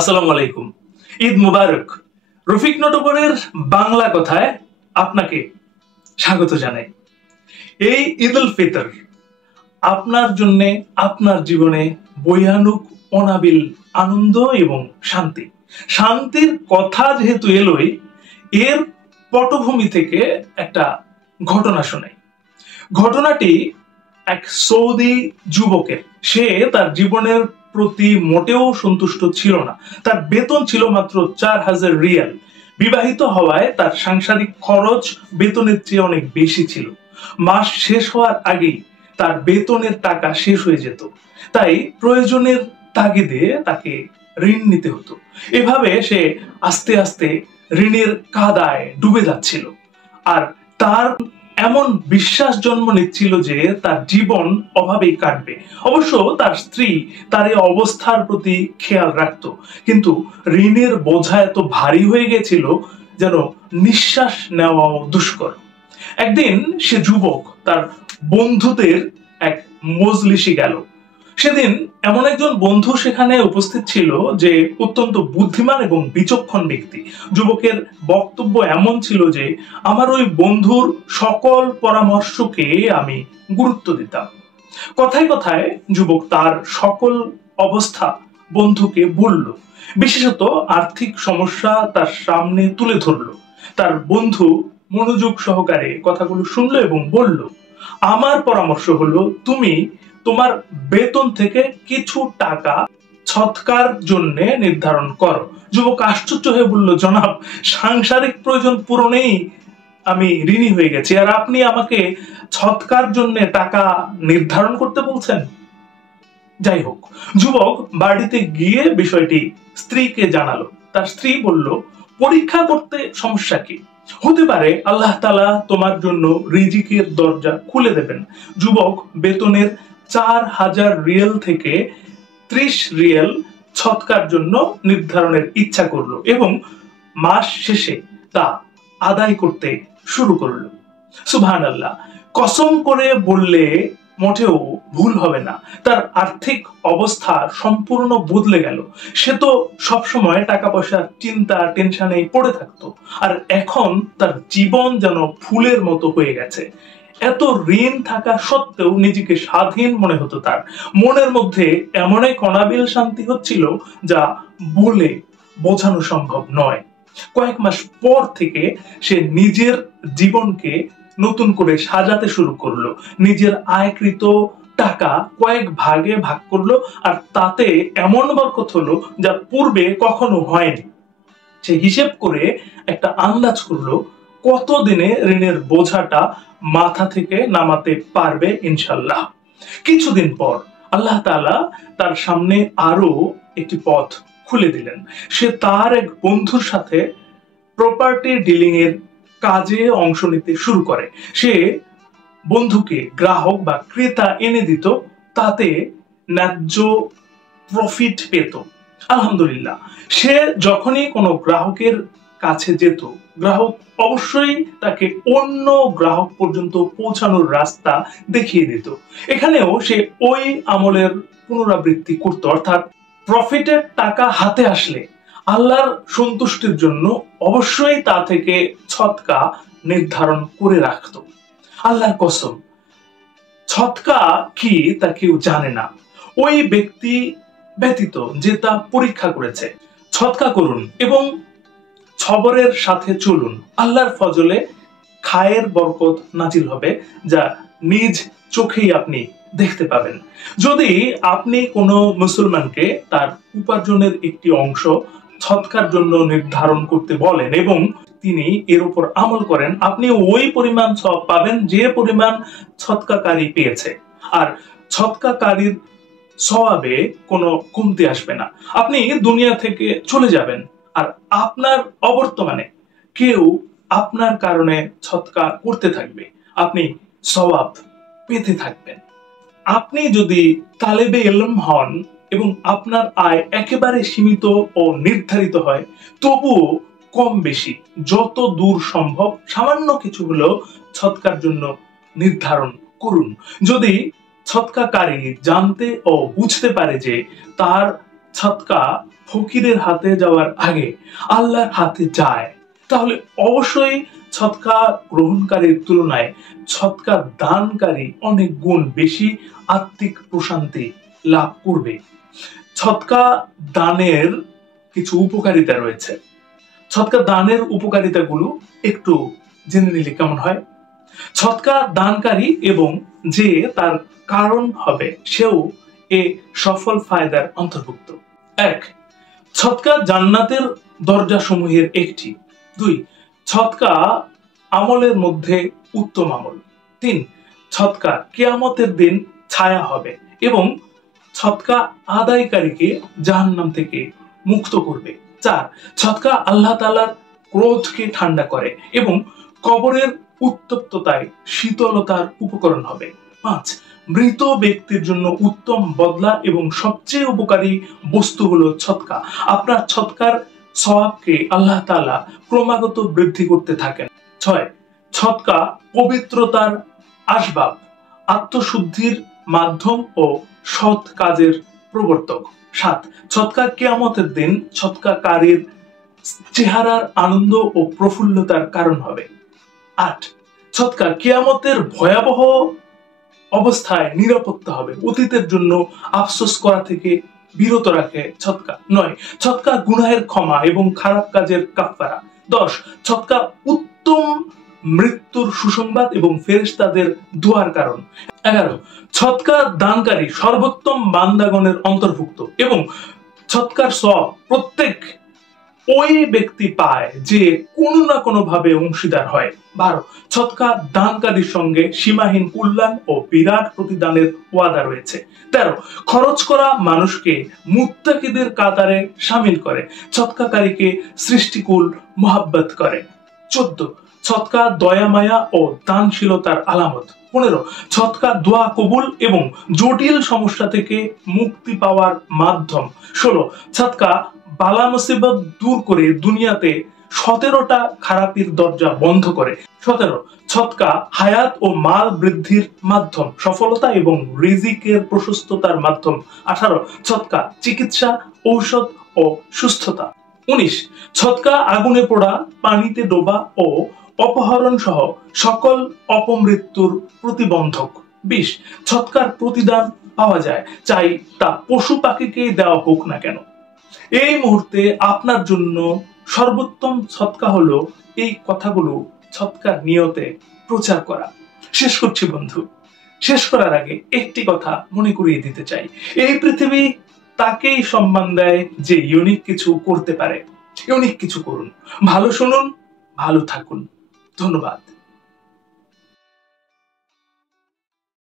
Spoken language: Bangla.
আসসালামু আলাইকুম। ঈদ মুবারক। রফিক নটবরের বাংলা কথায় আপনাকে স্বাগত জানাই। এই ঈদ উল ফিতর আপনার জন্য আপনার জীবনে বৈয়ানুক অনাবিল আনন্দ এবং শান্তি। শান্তির কথা যেহেতু এলোই, এর পটভূমি থেকে একটা ঘটনা শোনাই। ঘটনাটি এক সৌদি যুবকের। সে তার জীবনের প্রতি মোটেও সন্তুষ্ট ছিল না। তার বেতন ছিল মাত্র 4000 রিয়াল। বিবাহিত হওয়ায় তার সাংসারিক খরচ বেতনের চেয়ে অনেক বেশি ছিল। মাস শেষ হওয়ার আগেই তার বেতনের টাকা শেষ হয়ে যেত, তাই প্রয়োজনের তাগিদে তাকে ঋণ নিতে হতো। এভাবে সে আস্তে আস্তে ঋণের কাদায় ডুবে যাচ্ছিল। আর তার এমন বিশ্বাস জন্ম নিচ্ছিল যে তার জীবন অভাবেই কাটবে। অবশ্য তার স্ত্রী তার এই অবস্থার প্রতি খেয়াল রাখত, কিন্তু ঋণের বোঝা এত ভারী হয়ে গেছিল যেন নিঃশ্বাস নেওয়াও দুষ্কর। একদিন সে যুবক তার বন্ধুদের এক মজলিসে গেল। সেদিন এমন একজন বন্ধু সেখানে উপস্থিত ছিল যে অত্যন্ত বুদ্ধিমান এবং বিচক্ষণ ব্যক্তি। যুবকের বক্তব্য এমন ছিল যে আমার ওই বন্ধুর সকল পরামর্শকে আমি গুরুত্ব দিতাম। কথায় কথায় যুবক তার সকল অবস্থা বন্ধুকে বলল, বিশেষত আর্থিক সমস্যা তার সামনে তুলে ধরলো। তার বন্ধু মনোযোগ সহকারে কথাগুলো শুনলো এবং বলল, আমার পরামর্শ হলো তুমি তোমার বেতন থেকে কিছু টাকা সৎকার জন্য নির্ধারণ করো। যুবক আশ্চর্য হয়ে বলল, জনাব, সাংসারিক প্রয়োজন পূরণেই আমি ঋণী হয়ে গেছি, আর আপনি আমাকে সৎকার জন্য টাকা নির্ধারণ করতে বলছেন? যাই হোক, যুবক বাড়িতে গিয়ে বিষয়টি স্ত্রীকে জানালো। তার স্ত্রী বলল, পরীক্ষা করতে সমস্যা কি? হতে পারে আল্লাহ তাআলা তোমার জন্য রিজিকের দরজা খুলে দেবেন। যুবক বেতনের 4000 রিয়াল থেকে 30 রিয়াল সৎকার জন্য নির্ধারণের ইচ্ছা করলো এবং মাস শেষে তা আদায় করতে শুরু করলো। সুবহানাল্লাহ। কসম করে বললে মোটেও ভুল হবে না, তার আর্থিক অবস্থা সম্পূর্ণ বদলে গেল। সে তো সবসময় টাকা পয়সার চিন্তা টেনশনে পড়ে থাকতো, আর এখন তার জীবন যেন ফুলের মতো হয়ে গেছে। এত ঋণ থাকা সত্ত্বেও নিজেকে স্বাধীন মনে হতো। তার মনের মধ্যে এমন এক অনাবিল শান্তি হচ্ছিল যা বলে বোঝানো সম্ভব নয়। কয়েক মাস পর থেকে সে নিজের জীবনকে নতুন করে সাজাতে শুরু করলো। নিজের আয়কৃত টাকা কয়েক ভাগে ভাগ করলো, আর তাতে এমন বরকত হলো যা পূর্বে কখনো হয়নি। সে হিসেব করে একটা আন্দাজ করলো কতদিনে ঋণের বোঝাটা মাথা থেকে নামাতে পারবে ইনশাল্লাহ। কিছুদিন পর আল্লাহ তাআলা তার সামনে আরো একটি পথ খুলে দিলেন। সে তার এক বন্ধুর সাথে প্রপার্টি ডিলিং এর কাজে অংশ নিতে শুরু করে। সে বন্ধুকে গ্রাহক বা ক্রেতা এনে দিত, তাতে ন্যায্য প্রফিট পেত। আলহামদুলিল্লাহ, সে যখনই কোনো গ্রাহকের কাছে যেত, গ্রাহক অবশ্যই তাকে অন্য গ্রাহক পর্যন্ত পৌঁছানোর রাস্তা দেখিয়ে দিত। এখানেও সে ওই আমলের পুনরাবৃত্তি করত, অর্থাৎ প্রফিটের টাকা হাতে আসলে আল্লাহর সন্তুষ্টির জন্য অবশ্যই তা থেকে সদকা নির্ধারণ করে রাখত। আল্লাহর কসম, সদকা কি তা কেউ জানে না, ওই ব্যক্তি ব্যতীত যে তা পরীক্ষা করেছে। সদকা করুন এবং সবরের সাথে চলুন। আল্লাহর ফজলে খায়ের বরকত নাজিল হবে, যা নিজ চোখেই আপনি দেখতে পাবেন। যদি আপনি কোনো মুসলমানকে তার উপার্জনের একটি অংশ সৎকার জন্য নির্ধারণ করতে বলেন এবং তিনি এর উপর আমল করেন, আপনি ওই পরিমাণ সওয়াব পাবেন যে পরিমাণ সৎকাকারী পেয়েছে। আর সৎকাকারীর সওয়াবে কোনো কমতি আসবে না। আপনি দুনিয়া থেকে চলে যাবেন, আর আপনার অবর্তমানে কেউ আপনার কারণে সৎকা করতে থাকবে, আপনি সওয়াব পেতে থাকবেন। আপনি যদি তালেবে ইলম হন এবং আপনার আয় একেবারে সীমিত ও নির্ধারিত হয়, তবুও কম বেশি যত দূর সম্ভব সামান্য কিছু হলেও সৎকার জন্য নির্ধারণ করুন। যদি সৎকাকারী জানতে ও বুঝতে পারে যে তার সদকা ফকিরের হাতে যাওয়ার আগে আল্লাহর হাতে যায়, তাহলে অবশ্যই সদকা গ্রহণকারীর তুলনায় সদকা দানকারী অনেক গুণ বেশি আত্মিক প্রশান্তি লাভ করবে। সদকা দানের কিছু উপকারিতা রয়েছে। সদকা দানের উপকারিতাগুলো একটু জেনে নিলে কেমন হয়। সদকা দানকারী এবং যে তার কারণ হবে সেও এ সফল ফায়দার অন্তর্ভুক্ত। 1. সদকা জান্নাতের দরজা সমূহের একটি। 2. সদকা আমলের মধ্যে উত্তম আমল। 3. সদকা কিয়ামতের দিন ছায়া হবে এবং সদকা আদায়কারীকে জাহান্নাম থেকে মুক্ত করবে। 4. সদকা আল্লাহ তাআলার ক্রোধকে ঠান্ডা করে এবং কবরের উত্তপ্ততায় শীতলতার উপকরণ হবে। 5. মৃত ব্যক্তির জন্য উত্তম বদলা এবং সবচেয়ে উপকারী বস্তু হলো সদকা। আপনার সদকার সওয়াবকে আল্লাহ তাআলা ক্রমাগত বৃদ্ধি করতে থাকেন। 6. সদকা পবিত্রতার আসবাব, আত্মশুদ্ধির মাধ্যম ও সৎ কাজের প্রবর্তক। 7. সদকা কিয়ামতের দিন সদকাকারীর চেহারার আনন্দ ও প্রফুল্লতার কারণ হবে। 8. সদকা কিয়ামতের ভয়াবহ অবস্থায় নিরাপত্তা হবে, অতীতের জন্য আফসোস করা থেকে বিরত রাখে সদকা। 9. সদকা গুনাহের ক্ষমা এবং খারাপ কাজের কাফফারা। 10. সদকা উত্তম মৃত্যুর সুসংবাদ এবং ফেরেশতাদের দোয়ার কারণ। 11. সদকা দানকারী সর্বোত্তম বান্দাগণের অন্তর্ভুক্ত এবং সদকার সওয়াব প্রত্যেক ওই ব্যক্তি পায় যে কোনো না কোনো ভাবে অংশীদার হয়। 12. সদকা দানকারীর সঙ্গে সীমাহীন কল্যাণ ও বিরাট প্রতিদানের ওয়াদা রয়েছে। 13. খরচ করা মানুষকে মুত্তাকিদের কাতারে শামিল করে, সদকাকারীকে সৃষ্টিকুল মহাব্বত করে। 14. সদকা দয়া মায়া ও দানশীলতার আলামত। 15. সদকা দোয়া কবুল এবং জটিল সমস্যা থেকে মুক্তি পাওয়ার মাধ্যম। 16. সদকা বালা মুসিবত দূর করে দুনিয়াতে 17টা খারাপির দরজা বন্ধ করে। 17. সদকা হায়াত ও মাল বৃদ্ধির মাধ্যম, সফলতা এবং রিজিকের প্রশস্ততার মাধ্যম। 18. সদকা চিকিৎসা, ঔষধ ও সুস্থতা। 19. সদকা আগুনে পোড়া, পানিতে ডোবা ও অপহরণ সহ সকল অপমৃত্যুর প্রতিবন্ধক। 20. সদকার প্রতিদান পাওয়া যায়, চাই তা পশু পাখিকে দেওয়া হোক না কেন। এই মুহূর্তে আপনার জন্য সর্বোত্তম সদকা হলো এই কথাগুলো সদকার নিয়তে প্রচার করা। শেষ করছি বন্ধু। শেষ করার আগে একটি কথা মনে করিয়ে দিতে চাই, এই পৃথিবী তাকেই সম্মান দেয় যে ইউনিক কিছু করতে পারে। ইউনিক কিছু করুন, ভালো শুনুন, ভালো থাকুন। ধন্যবাদ।